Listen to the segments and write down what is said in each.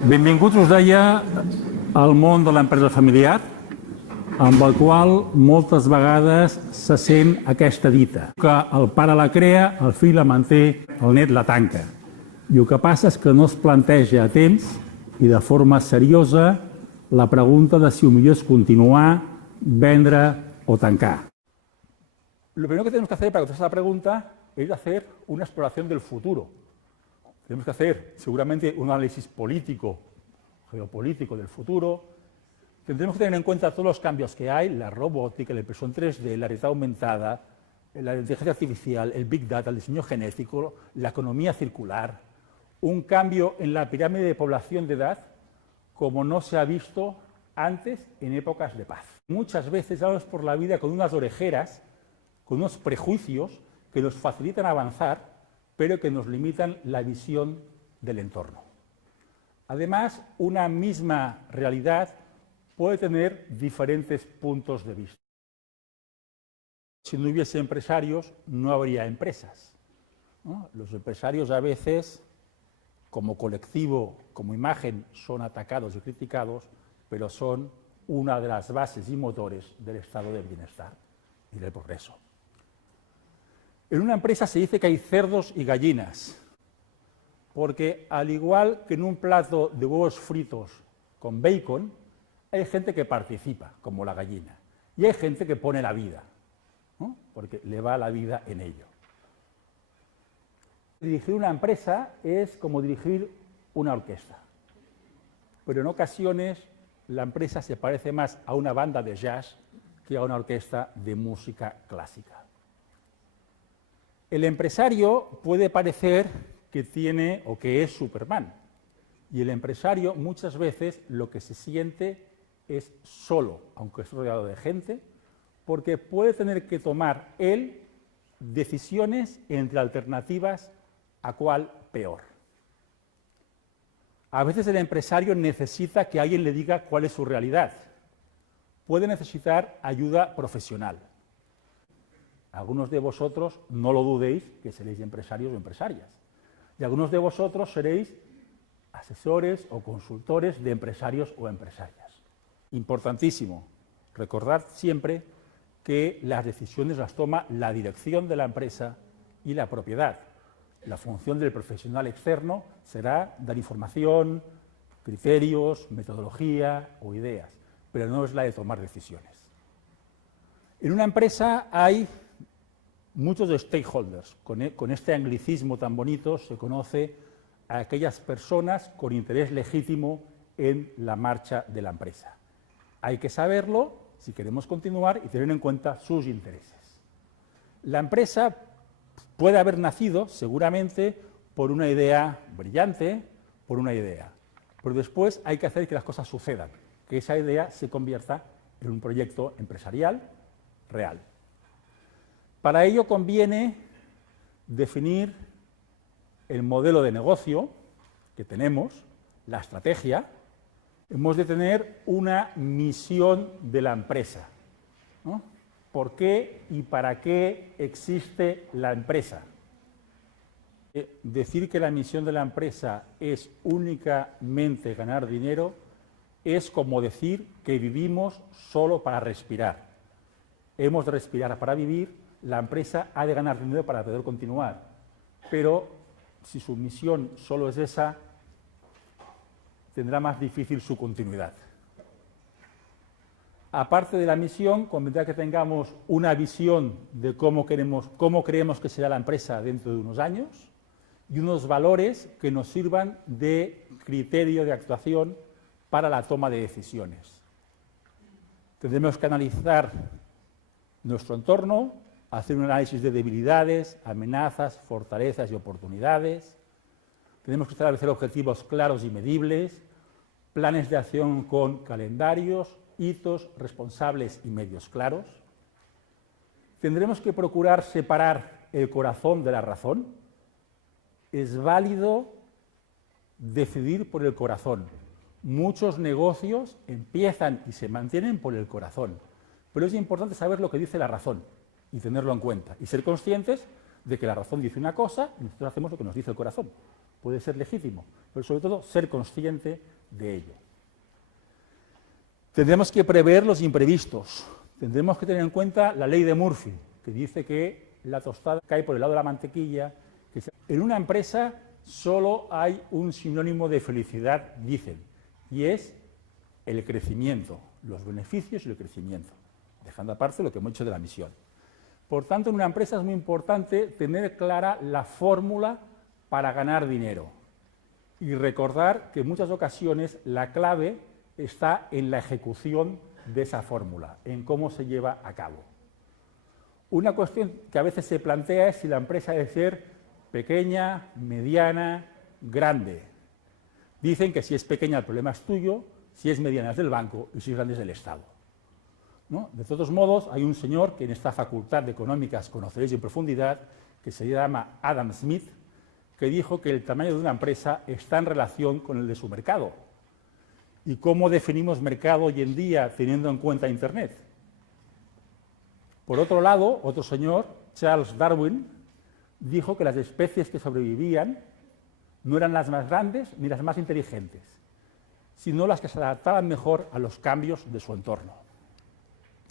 Benvinguts, us deia, al món de l'empresa familiar, amb el qual moltes vegades se sent aquesta dita, que el pare la crea, el fill la manté, el net la tanca. I el que passa és que no es planteja a temps i de forma seriosa la pregunta de si el millor és continuar, vendre o tancar. Lo primero que tenemos que hacer para contestar esta pregunta es hacer una exploración del futuro. Tenemos que hacer seguramente un análisis político, geopolítico del futuro. Tendremos que tener en cuenta todos los cambios que hay, la robótica, la impresión 3D, la realidad aumentada, la inteligencia artificial, el Big Data, el diseño genético, la economía circular, un cambio en la pirámide de población de edad como no se ha visto antes en épocas de paz. Muchas veces vamos por la vida con unas orejeras, con unos prejuicios que nos facilitan avanzar, pero que nos limitan la visión del entorno. Además, una misma realidad puede tener diferentes puntos de vista. Si no hubiese empresarios, no habría empresas, ¿no? Los empresarios a veces, como colectivo, como imagen, son atacados y criticados, pero son una de las bases y motores del estado de bienestar y del progreso. En una empresa se dice que hay cerdos y gallinas, porque al igual que en un plato de huevos fritos con bacon, hay gente que participa, como la gallina, y hay gente que pone la vida, ¿no? Porque le va la vida en ello. Dirigir una empresa es como dirigir una orquesta, pero en ocasiones la empresa se parece más a una banda de jazz que a una orquesta de música clásica. El empresario puede parecer que tiene o que es Superman, y el empresario muchas veces lo que se siente es solo, aunque esté rodeado de gente, porque puede tener que tomar él decisiones entre alternativas a cuál peor. A veces el empresario necesita que alguien le diga cuál es su realidad. Puede necesitar ayuda profesional. Algunos de vosotros, no lo dudéis, que seréis empresarios o empresarias. Y algunos de vosotros seréis asesores o consultores de empresarios o empresarias. Importantísimo, recordad siempre que las decisiones las toma la dirección de la empresa y la propiedad. La función del profesional externo será dar información, criterios, metodología o ideas, pero no es la de tomar decisiones. En una empresa hay muchos stakeholders. Con este anglicismo tan bonito se conoce a aquellas personas con interés legítimo en la marcha de la empresa. Hay que saberlo si queremos continuar y tener en cuenta sus intereses. La empresa puede haber nacido seguramente por una idea brillante, por una idea, pero después hay que hacer que las cosas sucedan, que esa idea se convierta en un proyecto empresarial real. Para ello conviene definir el modelo de negocio que tenemos, la estrategia. Hemos de tener una misión de la empresa, ¿no? ¿Por qué y para qué existe la empresa? Decir que la misión de la empresa es únicamente ganar dinero es como decir que vivimos solo para respirar. Hemos de respirar para vivir. La empresa ha de ganar dinero para poder continuar, pero si su misión solo es esa, tendrá más difícil su continuidad. Aparte de la misión, convendrá que tengamos una visión de cómo creemos que será la empresa dentro de unos años y unos valores que nos sirvan de criterio de actuación para la toma de decisiones. Tendremos que analizar nuestro entorno, hacer un análisis de debilidades, amenazas, fortalezas y oportunidades. Tenemos que establecer objetivos claros y medibles, planes de acción con calendarios, hitos, responsables y medios claros. Tendremos que procurar separar el corazón de la razón. Es válido decidir por el corazón. Muchos negocios empiezan y se mantienen por el corazón, pero es importante saber lo que dice la razón y tenerlo en cuenta, y ser conscientes de que la razón dice una cosa y nosotros hacemos lo que nos dice el corazón. puede ser legítimo, pero sobre todo ser consciente de ello. Tendremos que prever los imprevistos, tendremos que tener en cuenta la ley de Murphy, que dice que la tostada cae por el lado de la mantequilla. En una empresa solo hay un sinónimo de felicidad, dicen, y es el crecimiento, los beneficios y el crecimiento, dejando aparte lo que hemos hecho de la misión. Por tanto, en una empresa es muy importante tener clara la fórmula para ganar dinero y recordar que en muchas ocasiones la clave está en la ejecución de esa fórmula, en cómo se lleva a cabo. Una cuestión que a veces se plantea es si la empresa debe ser pequeña, mediana, grande. Dicen que si es pequeña el problema es tuyo, si es mediana es del banco y si es grande es del Estado, ¿no? De todos modos, hay un señor que en esta facultad de económicas conoceréis en profundidad, que se llama Adam Smith, que dijo que el tamaño de una empresa está en relación con el de su mercado. ¿Y cómo definimos mercado hoy en día teniendo en cuenta Internet? Por otro lado, otro señor, Charles Darwin, dijo que las especies que sobrevivían no eran las más grandes ni las más inteligentes, sino las que se adaptaban mejor a los cambios de su entorno.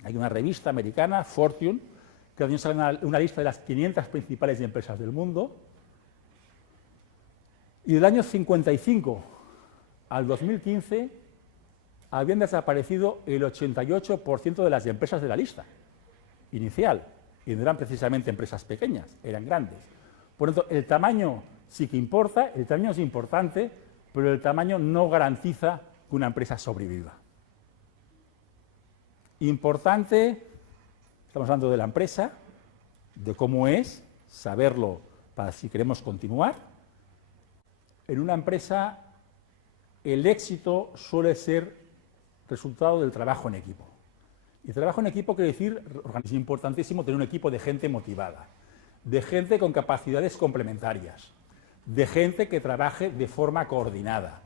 Hay una revista americana, Fortune, que también sale una lista de las 500 principales empresas del mundo, y del año 55 al 2015 habían desaparecido el 88% de las empresas de la lista inicial, y no eran precisamente empresas pequeñas, eran grandes. Por lo tanto, el tamaño sí que importa, el tamaño es importante, pero el tamaño no garantiza que una empresa sobreviva. Importante, estamos hablando de la empresa, de cómo es, saberlo para si queremos continuar. En una empresa, el éxito suele ser resultado del trabajo en equipo. Y trabajo en equipo quiere decir, es importantísimo tener un equipo de gente motivada, de gente con capacidades complementarias, de gente que trabaje de forma coordinada.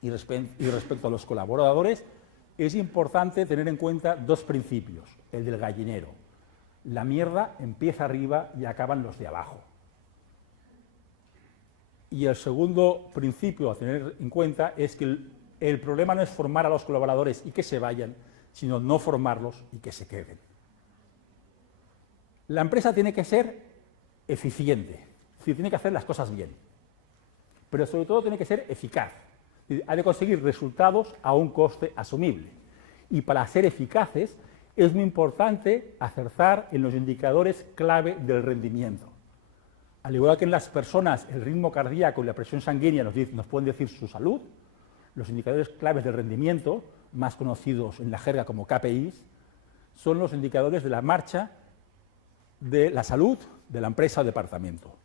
Y respecto a los colaboradores, es importante tener en cuenta dos principios, el del gallinero. La mierda empieza arriba y acaban los de abajo. Y el segundo principio a tener en cuenta es que el problema no es formar a los colaboradores y que se vayan, sino no formarlos y que se queden. La empresa tiene que ser eficiente, es decir, tiene que hacer las cosas bien, pero sobre todo tiene que ser eficaz. Ha de conseguir resultados a un coste asumible. Y para ser eficaces es muy importante acertar en los indicadores clave del rendimiento. Al igual que en las personas el ritmo cardíaco y la presión sanguínea nos pueden decir su salud, los indicadores claves del rendimiento, más conocidos en la jerga como KPIs, son los indicadores de la marcha de la salud de la empresa o departamento.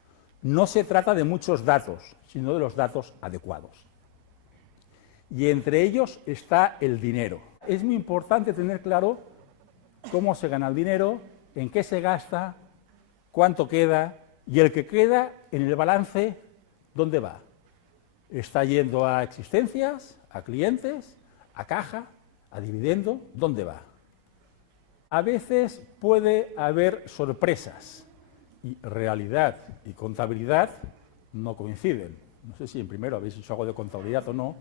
No se trata de muchos datos, sino de los datos adecuados. Y entre ellos está el dinero. Es muy importante tener claro cómo se gana el dinero, en qué se gasta, cuánto queda, y el que queda en el balance, ¿dónde va? ¿Está yendo a existencias, a clientes, a caja, a dividendo? ¿Dónde va? A veces puede haber sorpresas, y realidad y contabilidad no coinciden. No sé si en primero habéis hecho algo de contabilidad o no,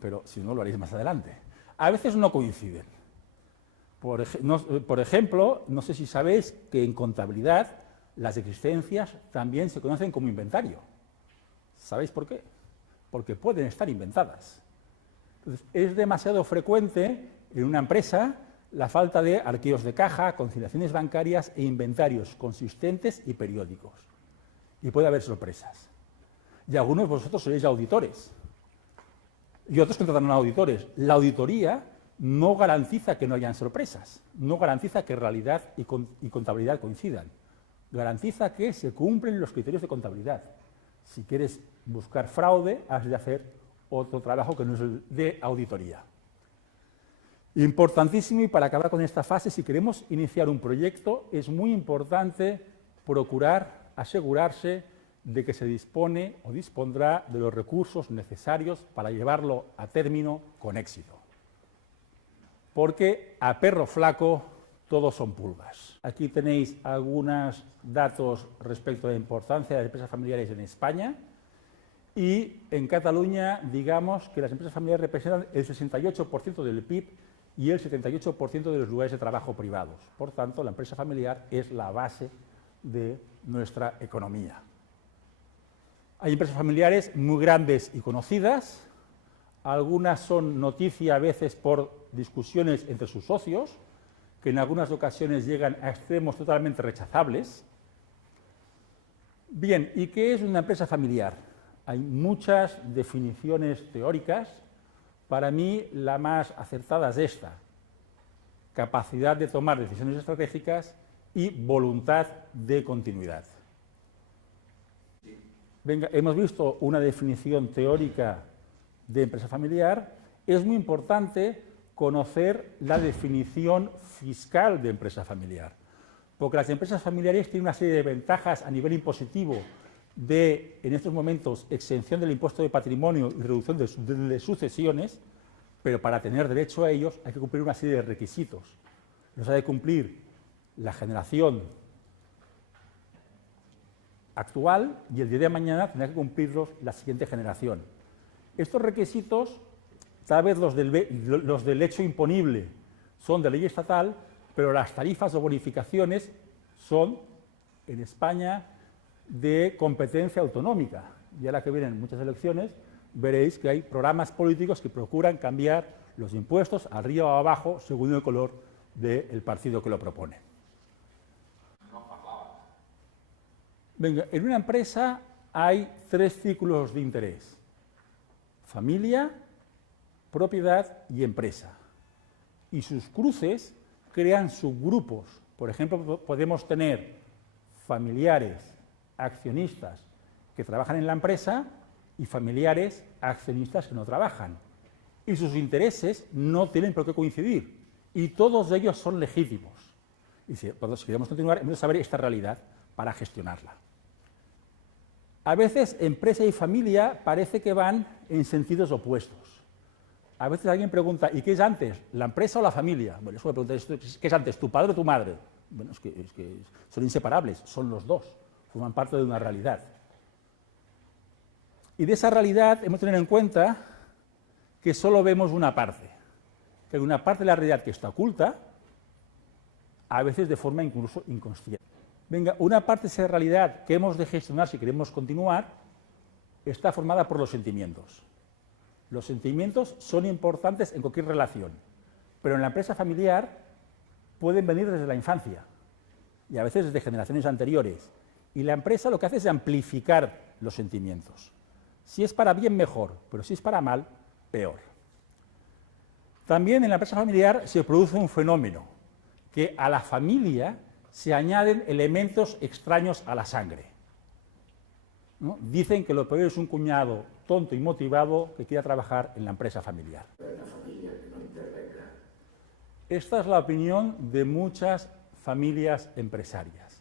pero si no lo haréis más adelante. A veces no coinciden. Por ejemplo, no sé si sabéis que en contabilidad las existencias también se conocen como inventario. ¿Sabéis por qué? Porque pueden estar inventadas. Entonces, es demasiado frecuente en una empresa la falta de arquivos de caja, conciliaciones bancarias e inventarios consistentes y periódicos. Y puede haber sorpresas. Y algunos de vosotros sois auditores. Y otros contratan a auditores. La auditoría no garantiza que no hayan sorpresas, no garantiza que realidad y contabilidad coincidan, garantiza que se cumplen los criterios de contabilidad. Si quieres buscar fraude, has de hacer otro trabajo que no es el de auditoría. Importantísimo, y para acabar con esta fase, si queremos iniciar un proyecto, es muy importante procurar asegurarse de que se dispone o dispondrá de los recursos necesarios para llevarlo a término con éxito. Porque a perro flaco todos son pulgas. Aquí tenéis algunos datos respecto a la importancia de las empresas familiares en España y en Cataluña, digamos que las empresas familiares representan el 68% del PIB y el 78% de los lugares de trabajo privados. Por tanto, la empresa familiar es la base de nuestra economía. Hay empresas familiares muy grandes y conocidas, algunas son noticia a veces por discusiones entre sus socios, que en algunas ocasiones llegan a extremos totalmente rechazables. Bien, ¿y qué es una empresa familiar? Hay muchas definiciones teóricas. Para mí, la más acertada es esta: capacidad de tomar decisiones estratégicas y voluntad de continuidad. Venga, hemos visto una definición teórica de empresa familiar. Es muy importante conocer la definición fiscal de empresa familiar, porque las empresas familiares tienen una serie de ventajas a nivel impositivo de, en estos momentos, exención del impuesto de patrimonio y reducción de sucesiones, pero para tener derecho a ellos hay que cumplir una serie de requisitos. Los ha de cumplir la generación actual y el día de mañana tendrá que cumplirlos la siguiente generación. Estos requisitos, tal vez los del hecho imponible son de ley estatal, pero las tarifas o bonificaciones son, en España, de competencia autonómica. Y ahora que vienen muchas elecciones, veréis que hay programas políticos que procuran cambiar los impuestos arriba o abajo según el color del partido que lo propone. Venga, en una empresa hay 3 círculos de interés: familia, propiedad y empresa. Y sus cruces crean subgrupos. Por ejemplo, podemos tener familiares, accionistas que trabajan en la empresa y familiares, accionistas que no trabajan. Y sus intereses no tienen por qué coincidir. Y todos ellos son legítimos. Y si queremos continuar, hemos de saber esta realidad para gestionarla. A veces, empresa y familia parece que van en sentidos opuestos. A veces alguien pregunta, ¿y qué es antes, la empresa o la familia? Bueno, eso me pregunta, ¿qué es antes, tu padre o tu madre? Bueno, es que son inseparables, son los dos, forman parte de una realidad. Y de esa realidad hemos de tener en cuenta que solo vemos una parte, que hay una parte de la realidad que está oculta, a veces de forma incluso inconsciente. Venga, una parte de esa realidad que hemos de gestionar si queremos continuar está formada por los sentimientos. Los sentimientos son importantes en cualquier relación, pero en la empresa familiar pueden venir desde la infancia y a veces desde generaciones anteriores. Y la empresa lo que hace es amplificar los sentimientos. Si es para bien, mejor, pero si es para mal, peor. También en la empresa familiar se produce un fenómeno, que a la familia se añaden elementos extraños a la sangre, ¿no? Dicen que lo peor es un cuñado tonto y motivado que quiera trabajar en la empresa familiar. Esta es la opinión de muchas familias empresarias.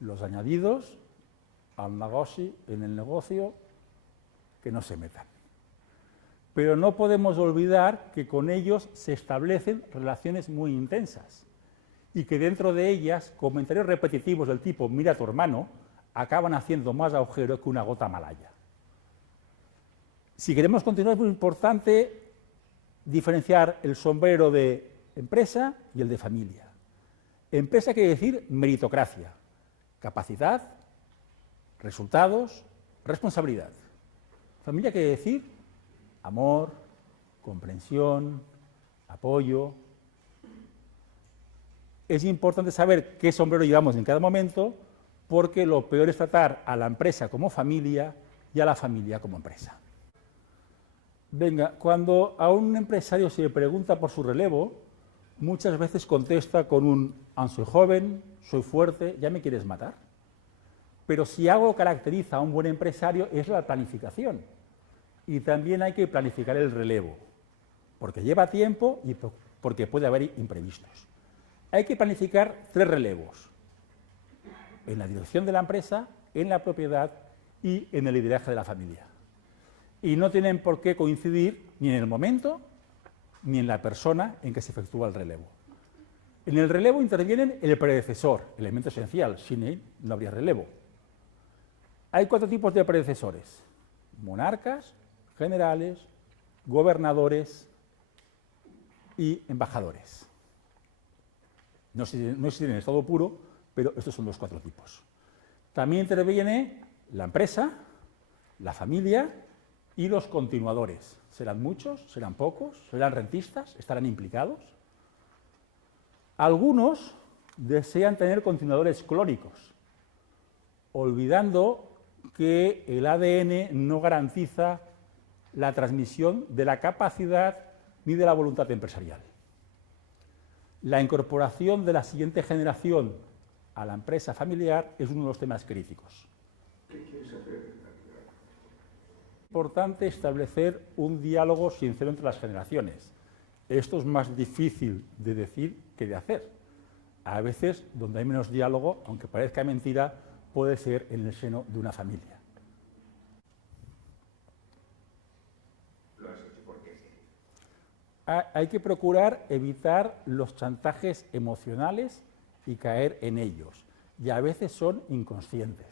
Los añadidos al negoci, en el negocio, que no se metan. Pero no podemos olvidar que con ellos se establecen relaciones muy intensas y que dentro de ellas comentarios repetitivos del tipo «mira a tu hermano» acaban haciendo más agujero que una gota malaya. Si queremos continuar, es muy importante diferenciar el sombrero de empresa y el de familia. Empresa quiere decir meritocracia, capacidad, resultados, responsabilidad. Familia quiere decir amor, comprensión, apoyo. Es importante saber qué sombrero llevamos en cada momento, porque lo peor es tratar a la empresa como familia y a la familia como empresa. Venga, cuando a un empresario se le pregunta por su relevo, muchas veces contesta con un soy joven, soy fuerte, ¿ya me quieres matar? Pero si algo caracteriza a un buen empresario es la planificación. Y también hay que planificar el relevo, porque lleva tiempo y porque puede haber imprevistos. Hay que planificar 3 relevos: en la dirección de la empresa, en la propiedad y en el lideraje de la familia. Y no tienen por qué coincidir ni en el momento ni en la persona en que se efectúa el relevo. En el relevo intervienen el predecesor, elemento esencial, sin él no habría relevo. Hay 4 tipos de predecesores: monarcas, generales, gobernadores y embajadores. No existen en estado puro, pero estos son los 4 tipos. También interviene la empresa, la familia y los continuadores. ¿Serán muchos? ¿Serán pocos? ¿Serán rentistas? ¿Estarán implicados? Algunos desean tener continuadores clónicos, olvidando que el ADN no garantiza la transmisión de la capacidad ni de la voluntad empresarial. La incorporación de la siguiente generación a la empresa familiar es uno de los temas críticos. ¿Qué quieres hacer? Es importante establecer un diálogo sincero entre las generaciones. Esto es más difícil de decir que de hacer. A veces, donde hay menos diálogo, aunque parezca mentira, puede ser en el seno de una familia. ¿Lo has hecho por qué? Hay que procurar evitar los chantajes emocionales y caer en ellos, y a veces son inconscientes.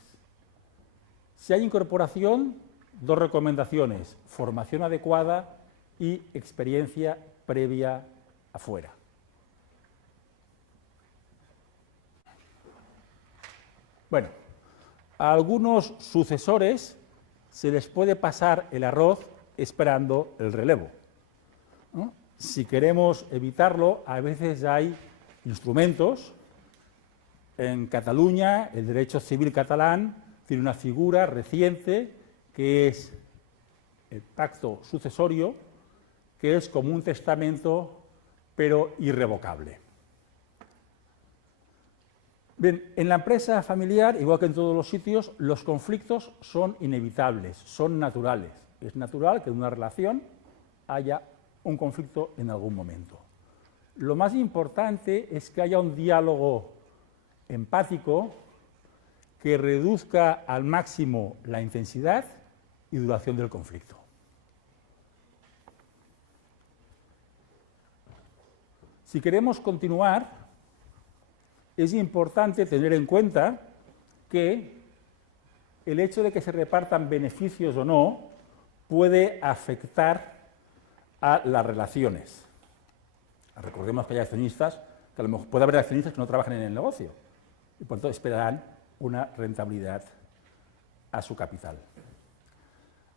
Si hay incorporación, 2 recomendaciones: formación adecuada y experiencia previa afuera. Bueno, a algunos sucesores se les puede pasar el arroz esperando el relevo, ¿no? Si queremos evitarlo, a veces hay instrumentos. En Cataluña, el derecho civil catalán tiene una figura reciente que es el pacto sucesorio, que es como un testamento, pero irrevocable. Bien, en la empresa familiar, igual que en todos los sitios, los conflictos son inevitables, son naturales. Es natural que en una relación haya un conflicto en algún momento. Lo más importante es que haya un diálogo empático que reduzca al máximo la intensidad y duración del conflicto. Si queremos continuar, es importante tener en cuenta que el hecho de que se repartan beneficios o no puede afectar a las relaciones. Recordemos que hay accionistas, que a lo mejor puede haber accionistas que no trabajan en el negocio y por tanto esperarán una rentabilidad a su capital.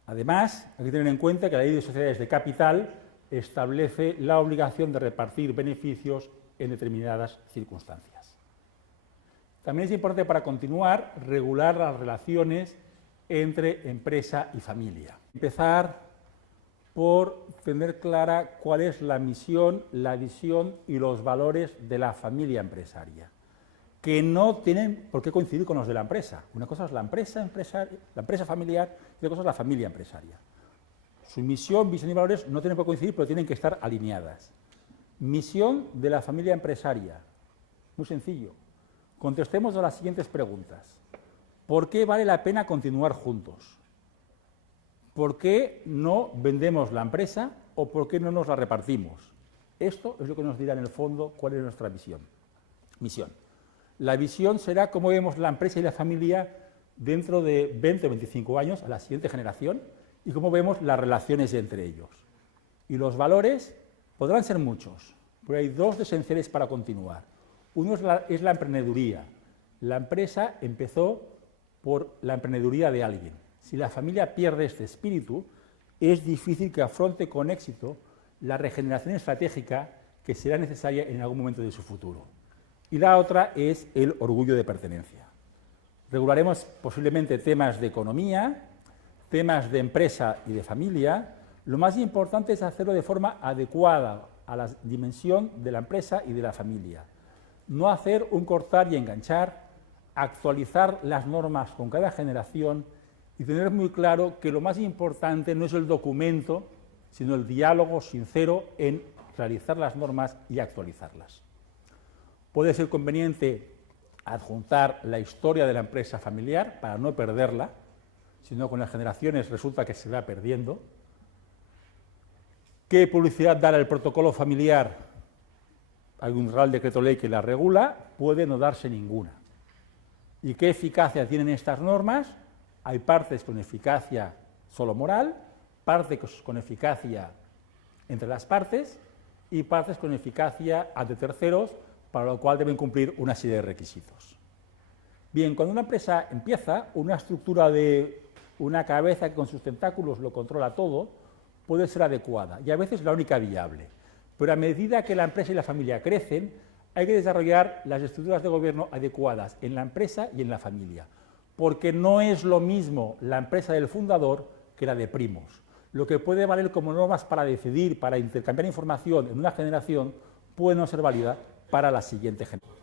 Además, hay que tener en cuenta que la Ley de Sociedades de Capital establece la obligación de repartir beneficios en determinadas circunstancias. También es importante, para continuar, regular las relaciones entre empresa y familia. Empezar por tener clara cuál es la misión, la visión y los valores de la familia empresaria, que no tienen por qué coincidir con los de la empresa. Una cosa es la empresa familiar y otra cosa es la familia empresaria. Su misión, visión y valores no tienen por qué coincidir, pero tienen que estar alineadas. Misión de la familia empresaria. Muy sencillo. Contestemos a las siguientes preguntas. ¿Por qué vale la pena continuar juntos? ¿Por qué no vendemos la empresa o por qué no nos la repartimos? Esto es lo que nos dirá en el fondo cuál es nuestra misión. La visión será cómo vemos la empresa y la familia dentro de 20 o 25 años, a la siguiente generación, y cómo vemos las relaciones entre ellos. Y los valores podrán ser muchos, pero hay 2 esenciales para continuar. Uno es la emprendeduría. La empresa empezó por la emprendeduría de alguien. Si la familia pierde este espíritu, es difícil que afronte con éxito la regeneración estratégica que será necesaria en algún momento de su futuro. Y la otra es el orgullo de pertenencia. Regularemos posiblemente temas de economía, temas de empresa y de familia. Lo más importante es hacerlo de forma adecuada a la dimensión de la empresa y de la familia. No hacer un cortar y enganchar, actualizar las normas con cada generación y tener muy claro que lo más importante no es el documento, sino el diálogo sincero en realizar las normas y actualizarlas. Puede ser conveniente adjuntar la historia de la empresa familiar para no perderla, sino con las generaciones resulta que se va perdiendo. ¿Qué publicidad dar al protocolo familiar? Hay un Real Decreto Ley que la regula, puede no darse ninguna. ¿Y qué eficacia tienen estas normas? Hay partes con eficacia solo moral, partes con eficacia entre las partes y partes con eficacia ante terceros, para lo cual deben cumplir una serie de requisitos. Bien, cuando una empresa empieza, una estructura de una cabeza que con sus tentáculos lo controla todo puede ser adecuada y a veces la única viable. Pero a medida que la empresa y la familia crecen, hay que desarrollar las estructuras de gobierno adecuadas en la empresa y en la familia, porque no es lo mismo la empresa del fundador que la de primos. Lo que puede valer como normas para decidir, para intercambiar información en una generación, puede no ser válida para la siguiente generación.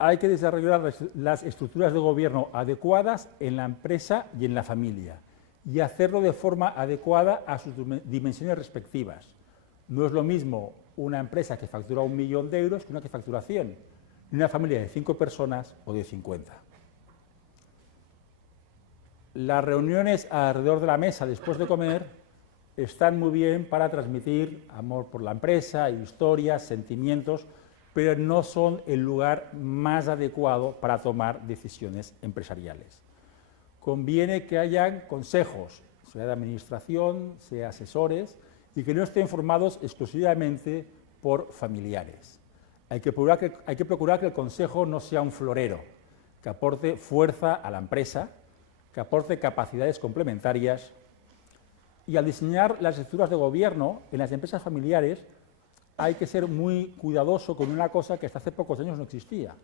Hay que desarrollar las estructuras de gobierno adecuadas en la empresa y en la familia y hacerlo de forma adecuada a sus dimensiones respectivas. No es lo mismo una empresa que factura 1 millón de euros que una que factura 100, ni una familia de 5 personas o de 50. Las reuniones alrededor de la mesa después de comer están muy bien para transmitir amor por la empresa, historias, sentimientos, pero no son el lugar más adecuado para tomar decisiones empresariales. Conviene que hayan consejos, sea de administración, sea asesores, y que no estén formados exclusivamente por familiares. Hay que procurar que el consejo no sea un florero, que aporte fuerza a la empresa, que aporte capacidades complementarias, y al diseñar las estructuras de gobierno en las empresas familiares hay que ser muy cuidadoso con una cosa que hasta hace pocos años no existía,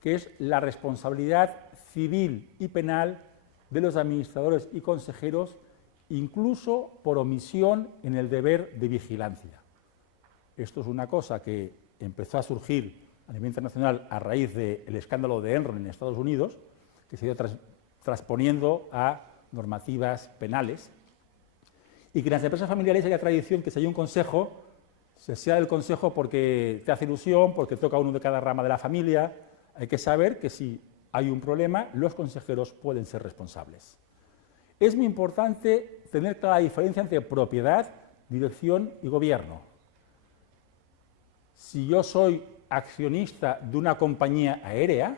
que es la responsabilidad civil y penal de los administradores y consejeros, incluso por omisión en el deber de vigilancia. Esto es una cosa que empezó a surgir a nivel internacional a raíz del escándalo de Enron en Estados Unidos, que se ha ido transponiendo a normativas penales, y que en las empresas familiares hay la tradición que si hay un consejo, se sea del consejo porque te hace ilusión, porque toca uno de cada rama de la familia. Hay que saber que si hay un problema, los consejeros pueden ser responsables. Es muy importante tener clara la diferencia entre propiedad, dirección y gobierno. Si yo soy accionista de una compañía aérea,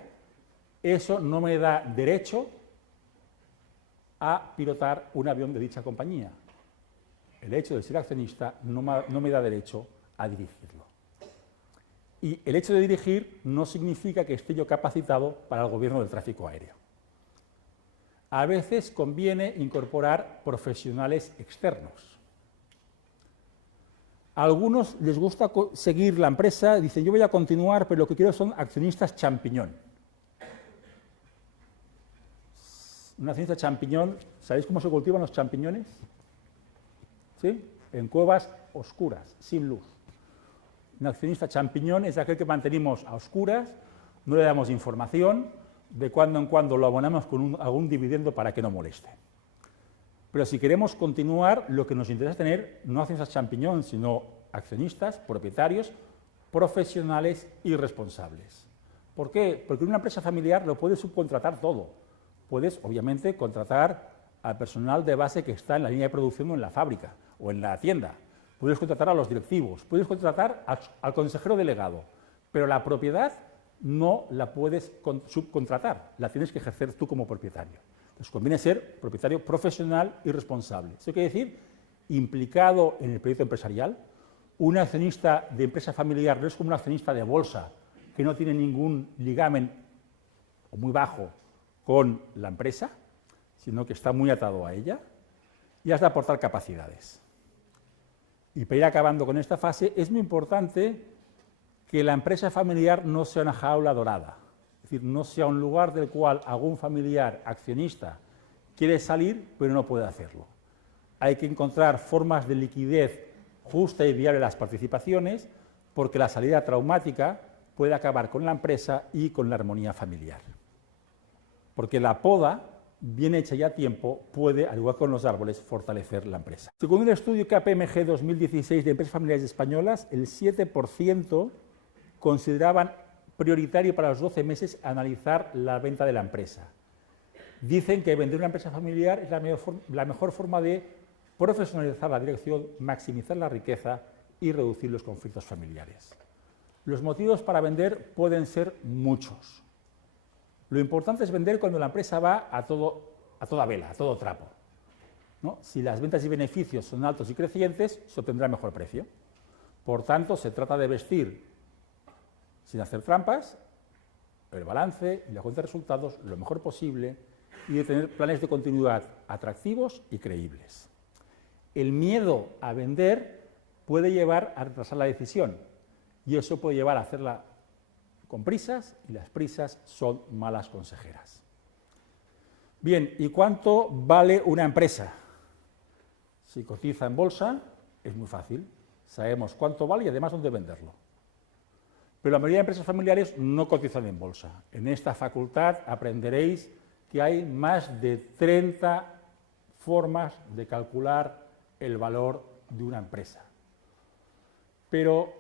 eso no me da derecho a pilotar un avión de dicha compañía. El hecho de ser accionista no me da derecho a dirigirlo. Y el hecho de dirigir no significa que esté yo capacitado para el gobierno del tráfico aéreo. A veces conviene incorporar profesionales externos. A algunos les gusta seguir la empresa, dicen yo voy a continuar, pero lo que quiero son accionistas champiñón. Un accionista champiñón, ¿sabéis cómo se cultivan los champiñones? ¿Sí? En cuevas oscuras, sin luz. Un accionista champiñón es aquel que mantenemos a oscuras, no le damos información, de cuando en cuando lo abonamos con algún dividendo para que no moleste. Pero si queremos continuar, lo que nos interesa es tener no accionistas champiñón, sino accionistas, propietarios, profesionales y responsables. ¿Por qué? Porque en una empresa familiar lo puedes subcontratar todo. Puedes, obviamente, contratar al personal de base que está en la línea de producción o en la fábrica o en la tienda. Puedes contratar a los directivos, puedes contratar al consejero delegado, pero la propiedad no la puedes subcontratar, la tienes que ejercer tú como propietario. Entonces conviene ser propietario profesional y responsable. Eso quiere decir implicado en el proyecto empresarial. Un accionista de empresa familiar no es como un accionista de bolsa que no tiene ningún ligamen o muy bajo con la empresa, sino que está muy atado a ella, y has de aportar capacidades. Y para ir acabando con esta fase, es muy importante que la empresa familiar no sea una jaula dorada, es decir, no sea un lugar del cual algún familiar accionista quiere salir, pero no puede hacerlo. Hay que encontrar formas de liquidez justa y viable de las participaciones, porque la salida traumática puede acabar con la empresa y con la armonía familiar. Porque la poda, bien hecha ya a tiempo, puede, al igual que con los árboles, fortalecer la empresa. Según el estudio KPMG 2016 de empresas familiares españolas, el 7% consideraban prioritario para los 12 meses analizar la venta de la empresa. Dicen que vender una empresa familiar es la mejor forma de profesionalizar la dirección, maximizar la riqueza y reducir los conflictos familiares. Los motivos para vender pueden ser muchos. Lo importante es vender cuando la empresa va a todo a toda vela, a todo trapo, ¿no? Si las ventas y beneficios son altos y crecientes, se obtendrá mejor precio. Por tanto, se trata de vestir, sin hacer trampas, el balance y la cuenta de resultados lo mejor posible y de tener planes de continuidad atractivos y creíbles. El miedo a vender puede llevar a retrasar la decisión y eso puede llevar a hacerla con prisas y las prisas son malas consejeras. Bien, ¿y cuánto vale una empresa? Si cotiza en bolsa, es muy fácil. Sabemos cuánto vale y además dónde venderlo. Pero la mayoría de empresas familiares no cotizan en bolsa. En esta facultad aprenderéis que hay más de 30 formas de calcular el valor de una empresa. Pero,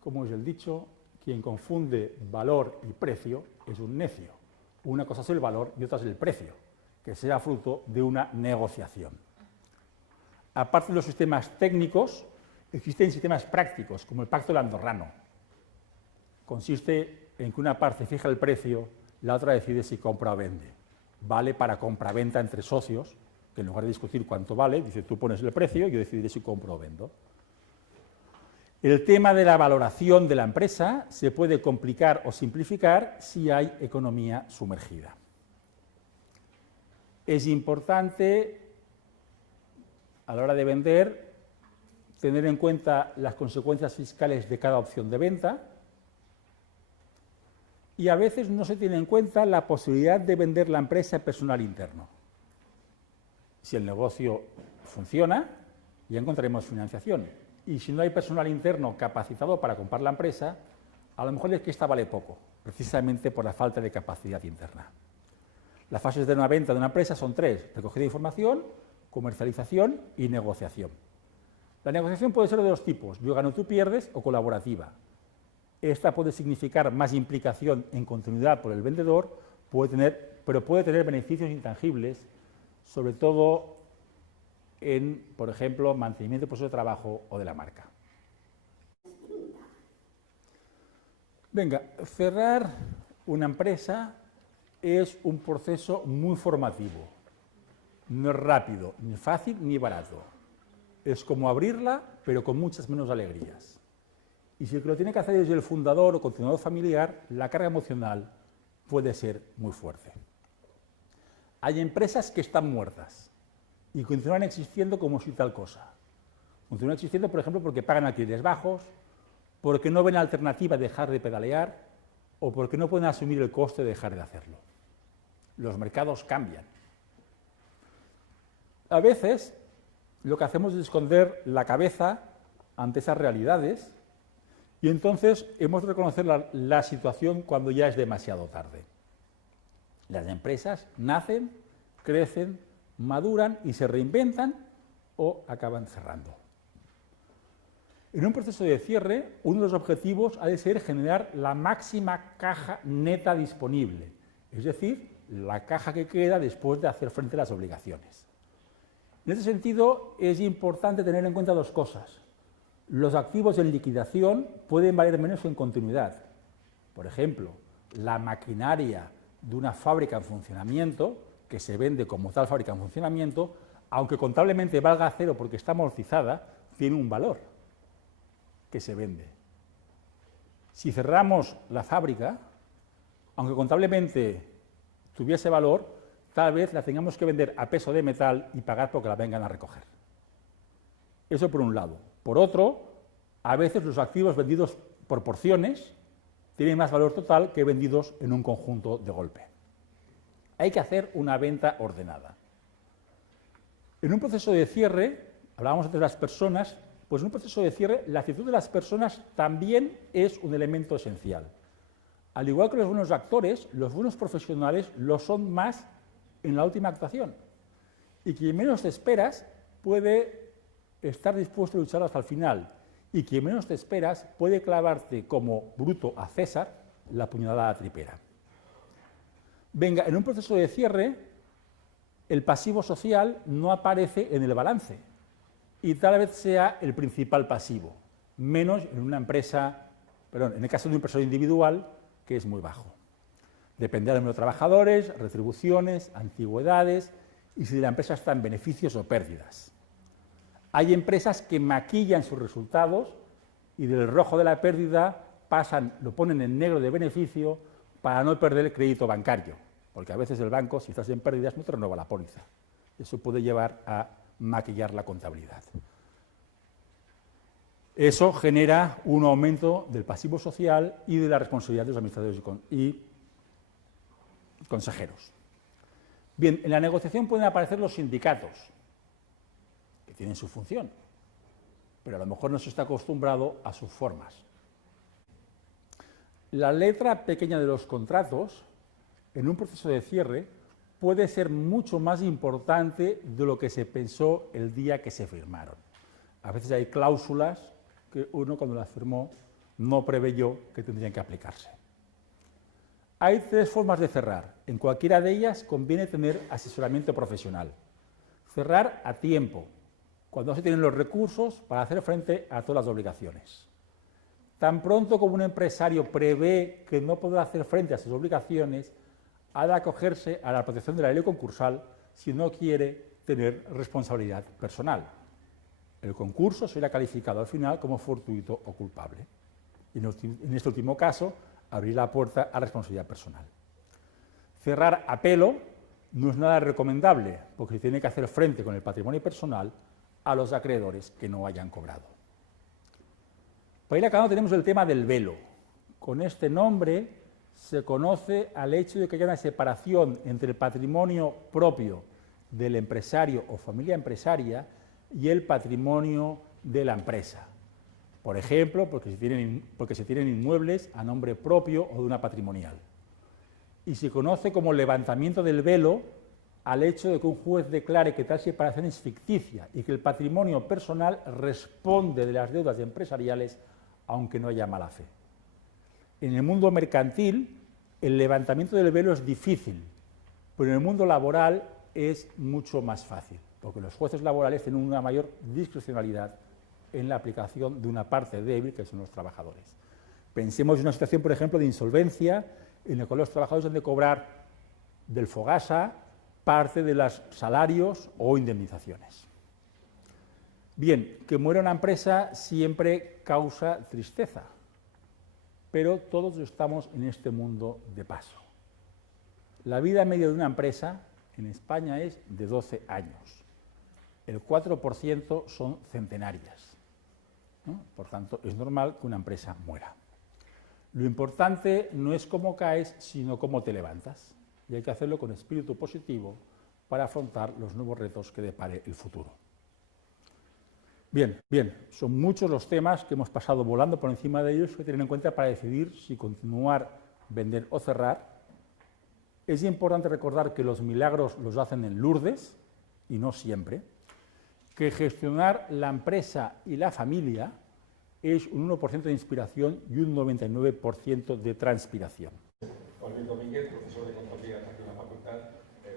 como es el dicho, quien confunde valor y precio es un necio. Una cosa es el valor y otra es el precio, que será fruto de una negociación. Aparte de los sistemas técnicos, existen sistemas prácticos, como el pacto del andorrano. Consiste en que una parte fija el precio, la otra decide si compra o vende. Vale para compra-venta entre socios, que en lugar de discutir cuánto vale, dice tú pones el precio, yo decidiré si compro o vendo. El tema de la valoración de la empresa se puede complicar o simplificar si hay economía sumergida. Es importante, a la hora de vender, tener en cuenta las consecuencias fiscales de cada opción de venta y a veces no se tiene en cuenta la posibilidad de vender la empresa en personal interno. Si el negocio funciona, ya encontraremos financiación. Y si no hay personal interno capacitado para comprar la empresa, a lo mejor es que esta vale poco, precisamente por la falta de capacidad interna. Las fases de una venta de una empresa son 3: recogida de información, comercialización y negociación. La negociación puede ser de 2 tipos: yo gano, tú pierdes, o colaborativa. Esta puede significar más implicación en continuidad por el vendedor, pero puede tener beneficios intangibles, sobre todo en, por ejemplo, mantenimiento del puesto de trabajo o de la marca. Venga, cerrar una empresa es un proceso muy formativo. No es rápido, ni fácil, ni barato. Es como abrirla, pero con muchas menos alegrías. Y si el que lo tiene que hacer es el fundador o continuador familiar, la carga emocional puede ser muy fuerte. Hay empresas que están muertas y continúan existiendo como si tal cosa. Continúan existiendo, por ejemplo, porque pagan alquileres bajos, porque no ven alternativa a dejar de pedalear o porque no pueden asumir el coste de dejar de hacerlo. Los mercados cambian. A veces lo que hacemos es esconder la cabeza ante esas realidades y entonces hemos de reconocer la situación cuando ya es demasiado tarde. Las empresas nacen, crecen, maduran y se reinventan o acaban cerrando. En un proceso de cierre, uno de los objetivos ha de ser generar la máxima caja neta disponible, es decir, la caja que queda después de hacer frente a las obligaciones. En ese sentido, es importante tener en cuenta 2 cosas. Los activos en liquidación pueden valer menos en continuidad. Por ejemplo, la maquinaria de una fábrica en funcionamiento, que se vende como tal fábrica en funcionamiento, aunque contablemente valga 0 porque está amortizada, tiene un valor que se vende. Si cerramos la fábrica, aunque contablemente tuviese valor, tal vez la tengamos que vender a peso de metal y pagar porque la vengan a recoger. Eso por un lado. Por otro, a veces los activos vendidos por porciones tienen más valor total que vendidos en un conjunto de golpe. Hay que hacer una venta ordenada. En un proceso de cierre, hablábamos antes de las personas, pues en un proceso de cierre la actitud de las personas también es un elemento esencial. Al igual que los buenos actores, los buenos profesionales lo son más en la última actuación. Y quien menos te esperas puede estar dispuesto a luchar hasta el final. Y quien menos te esperas puede clavarte como Bruto a César la puñalada a la tripera. Venga, en un proceso de cierre, el pasivo social no aparece en el balance y tal vez sea el principal pasivo, menos en una empresa, en el caso de un empresario individual, que es muy bajo. Dependerá del número de trabajadores, retribuciones, antigüedades y si la empresa está en beneficios o pérdidas. Hay empresas que maquillan sus resultados y del rojo de la pérdida lo ponen en negro de beneficio para no perder el crédito bancario, porque a veces el banco, si estás en pérdidas, no te renueva la póliza. Eso puede llevar a maquillar la contabilidad. Eso genera un aumento del pasivo social y de la responsabilidad de los administradores y consejeros. Bien, en la negociación pueden aparecer los sindicatos, que tienen su función, pero a lo mejor no se está acostumbrado a sus formas. La letra pequeña de los contratos, en un proceso de cierre, puede ser mucho más importante de lo que se pensó el día que se firmaron. A veces hay cláusulas que uno, cuando las firmó, no preveyó que tendrían que aplicarse. Hay 3 formas de cerrar. En cualquiera de ellas conviene tener asesoramiento profesional. Cerrar a tiempo, cuando se tienen los recursos para hacer frente a todas las obligaciones. Tan pronto como un empresario prevé que no podrá hacer frente a sus obligaciones, ha de acogerse a la protección de la ley concursal si no quiere tener responsabilidad personal. El concurso será calificado al final como fortuito o culpable. Y en este último caso, abrir la puerta a responsabilidad personal. Cerrar a pelo no es nada recomendable, porque se tiene que hacer frente con el patrimonio personal a los acreedores que no hayan cobrado. Para ir acabando tenemos el tema del velo. Con este nombre se conoce al hecho de que haya una separación entre el patrimonio propio del empresario o familia empresaria y el patrimonio de la empresa. Por ejemplo, porque se tienen inmuebles a nombre propio o de una patrimonial. Y se conoce como levantamiento del velo al hecho de que un juez declare que tal separación es ficticia y que el patrimonio personal responde de las deudas empresariales aunque no haya mala fe. En el mundo mercantil, el levantamiento del velo es difícil, pero en el mundo laboral es mucho más fácil, porque los jueces laborales tienen una mayor discrecionalidad en la aplicación de una parte débil, que son los trabajadores. Pensemos en una situación, por ejemplo, de insolvencia, en la cual los trabajadores han de cobrar del Fogasa parte de los salarios o indemnizaciones. Bien, que muera una empresa siempre causa tristeza, pero todos estamos en este mundo de paso. La vida media de una empresa en España es de 12 años. El 4% son centenarias, ¿no? Por tanto, es normal que una empresa muera. Lo importante no es cómo caes, sino cómo te levantas. Y hay que hacerlo con espíritu positivo para afrontar los nuevos retos que depare el futuro. Bien, son muchos los temas que hemos pasado volando por encima de ellos que tener en cuenta para decidir si continuar, vender o cerrar. Es importante recordar que los milagros los hacen en Lourdes, y no siempre, que gestionar la empresa y la familia es un 1% de inspiración y un 99% de transpiración. Juan Luis Domínguez, profesor de Contabilidad aquí en la facultad,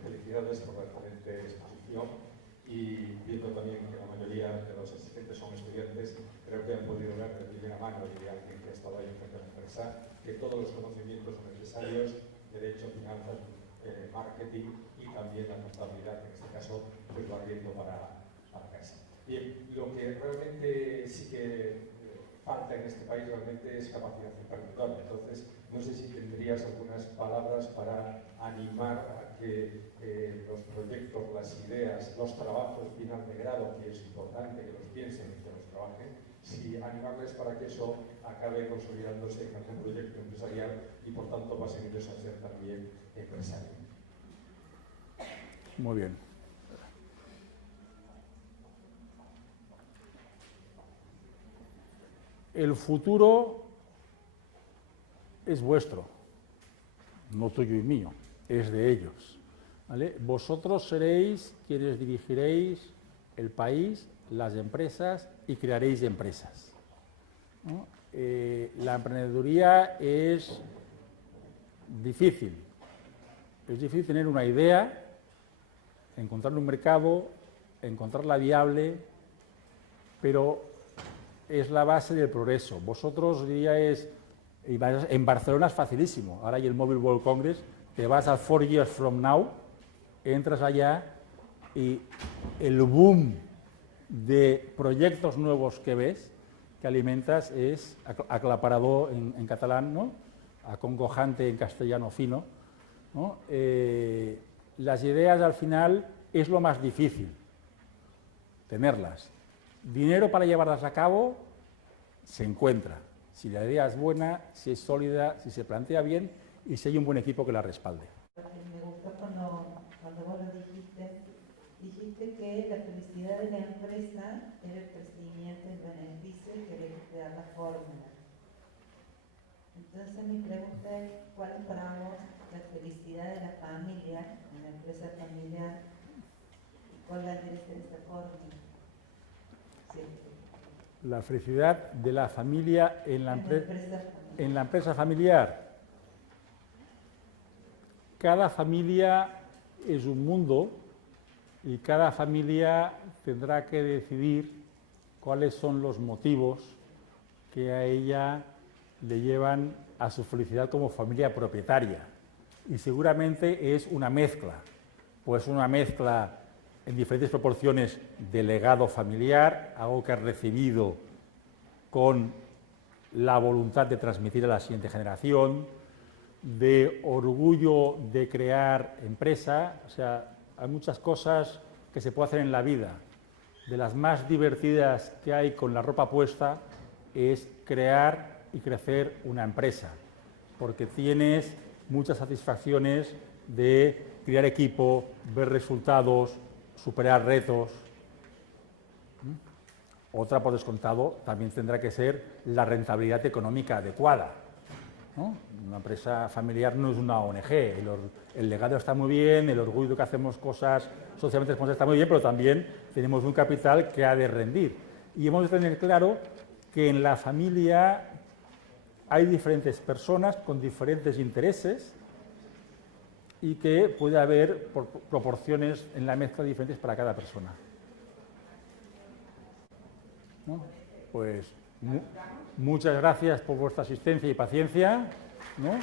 felicidades por la excelente exposición. Y viendo también que la mayoría de los asistentes son estudiantes, creo que han podido ver de primera mano, y de alguien que ha estado ahí frente a la empresa, que todos los conocimientos son necesarios: derecho, finanzas, marketing y también la contabilidad, que en este caso pues va riendo para casa. Bien, lo que realmente sí que falta en este país realmente es capacidad emprendedora. Entonces, no sé si tendrías algunas palabras para animar a que los proyectos, las ideas, los trabajos final de grado, que es importante que los piensen y que los trabajen, si animarles para que eso acabe consolidándose en algún proyecto empresarial y por tanto pasen ellos a ser también empresarios. Muy bien. El futuro es vuestro, no tuyo y mío, es de ellos, ¿vale? Vosotros seréis quienes dirigiréis el país, las empresas y crearéis empresas, ¿no? La emprendeduría es difícil tener una idea, encontrar un mercado, encontrarla viable, pero es la base del progreso. Vosotros diríais, en Barcelona es facilísimo, ahora hay el Mobile World Congress, te vas a 4 years from now, entras allá y el boom de proyectos nuevos que ves, que alimentas, es aclaparador en catalán, ¿no? Acongojante en castellano fino, ¿no? Las ideas al final es lo más difícil, tenerlas. Dinero para llevarlas a cabo se encuentra, si la idea es buena, si es sólida, si se plantea bien y si hay un buen equipo que la respalde. Me gustó cuando vos lo dijiste que la felicidad de la empresa era el crecimiento, el beneficio que le da la fórmula. Entonces mi pregunta es, ¿cuál es para vos la felicidad de la familia, en la empresa familiar, y cuál vendría a ser esa fórmula? Sí. La felicidad de la familia en la empresa familiar. Cada familia es un mundo y cada familia tendrá que decidir cuáles son los motivos que a ella le llevan a su felicidad como familia propietaria. Y seguramente es una mezcla, pues una mezcla en diferentes proporciones de legado familiar, algo que has recibido con la voluntad de transmitir a la siguiente generación, de orgullo de crear empresa. O sea, hay muchas cosas que se puede hacer en la vida. De las más divertidas que hay con la ropa puesta es crear y crecer una empresa, porque tienes muchas satisfacciones de crear equipo, ver resultados, superar retos. Otra, por descontado, también tendrá que ser la rentabilidad económica adecuada, ¿no? Una empresa familiar no es una ONG, el legado está muy bien, el orgullo que hacemos cosas socialmente responsables está muy bien, pero también tenemos un capital que ha de rendir. Y hemos de tener claro que en la familia hay diferentes personas con diferentes intereses y que puede haber proporciones en la mezcla diferentes para cada persona, ¿no? Pues muchas gracias por vuestra asistencia y paciencia, ¿no?